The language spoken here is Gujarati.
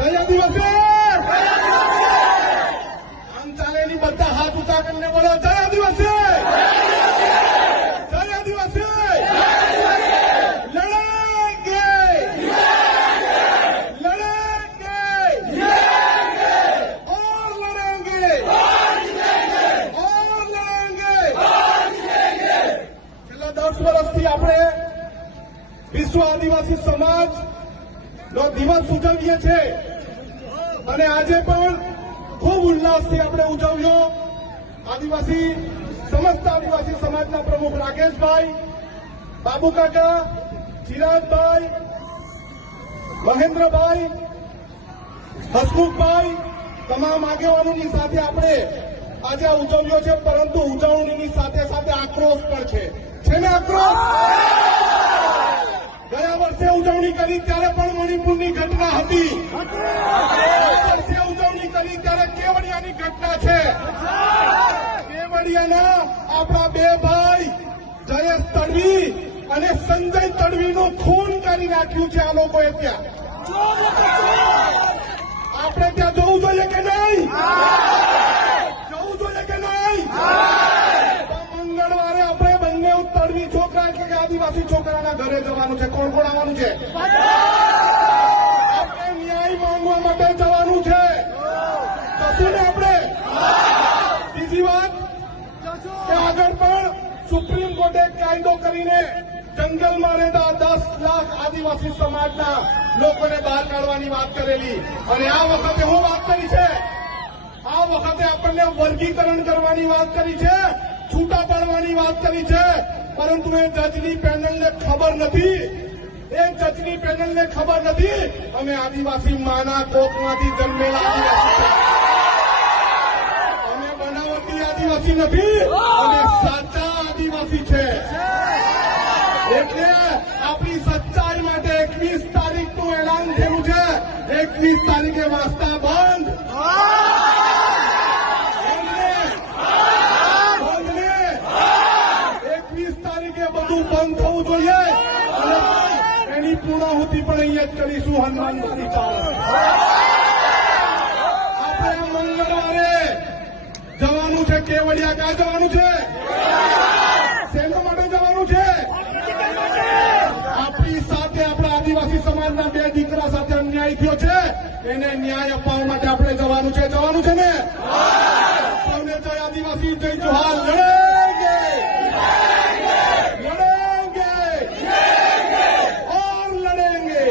કયા દિવસે આમ ચાલેલી બધા હાથ ઊંચા કરીને બોલો કયા દિવસે કયા દિવસે લડેંગે લડેંगे और लड़ेंगे और लड़ेंगे। છેલ્લા 10 વર્ષથી આપણે વિશ્વ આદિવાસી સમાજ નો દિવસ ઉજવીએ છીએ અને આજે પણ ખૂબ ઉલ્લાસથી આપણે ઉજવ્યો। આદિવાસી સમસ્ત આદિવાસી સમાજના પ્રમુખ રાકેશભાઈ, બાબુ કાકા, ચિરાગભાઈ, મહેન્દ્રભાઈ, હસમુખભાઈ, તમામ આગેવાનોની સાથે આપણે આજે આ ઉજવ્યો છે, પરંતુ ઉજવણીની સાથે સાથે આક્રોશ પણ છે ને આક્રોશ? ગયા વર્ષે ઉજવણી કરી ત્યારે પણ મણિપુરની ઘટના હતી, વર્ષે ઉજવણી કરી ત્યારે કેવડિયાની ઘટના છે। કેવડિયાના આપણા બે ભાઈ જયેશ તડવી અને સંજય તડવીનું ખૂન કરી નાખ્યું છે આ લોકોએ ત્યાં। આપણે ત્યાં જવું જોઈએ કે નહીં? જવું જોઈએ કે નહીં? મંગળવારે આપણે બંને તડવી છોકરા કે આદિવાસી છોકરાના ઘરે જવાનું છે। કોણ કોણ આવવાનું છે? આપણે ન્યાય માંગવા માટે જવાનું છે। જશું ને આપણે? બીજી વાત કે આગળ પણ સુપ્રીમ કોર્ટે કાયદો કરીને જંગલમાં રહેતા 10 લાખ આદિવાસી સમાજના લોકોને બહાર કાઢવાની વાત કરેલી, અને આ વખતે હું વાત કરી છે, આ વખતે આપણને વર્ગીકરણ કરવાની વાત કરી છે, છૂટા પાડવાની વાત કરી છે, પરંતુ એ જજની પેનલને ખબર નથી। એ જજની પેનલને ખબર નથી અમે આદિવાસી માના કોખમાંથી જન્મેલા આદિવાસી, અમે બનાવટી આદિવાસી નથી, અમે સાચા આદિવાસી છે। એટલે આપણી સચ્ચાઈ માટે 21 તારીખનું એલાન થયેલું છે। 21 તારીખે વાસ્તા બંધ, 21 તારીખે બધું બંધ થવું જોઈએ, અને એની પૂર્ણાહુતિ પણ અહીંયા જ કરીશું હનુમાનવાડી ચાલે। આપણે મંગળવારે જવાનું છે કેવડિયા। ક્યાં જવાનું છે? શેના માટે જવાનું છે? આપણી સાથે આપણા આદિવાસી સમાજના બે દીકરા સાથે અન્યાય થયો છે, એને ન્યાય અપાવવા માટે આપણે જવાનું છે। જવાનું છે ને? સૌને જય આદિવાસી, જય જોહાર। લડેંગે લડેંગે और लड़ेंगे।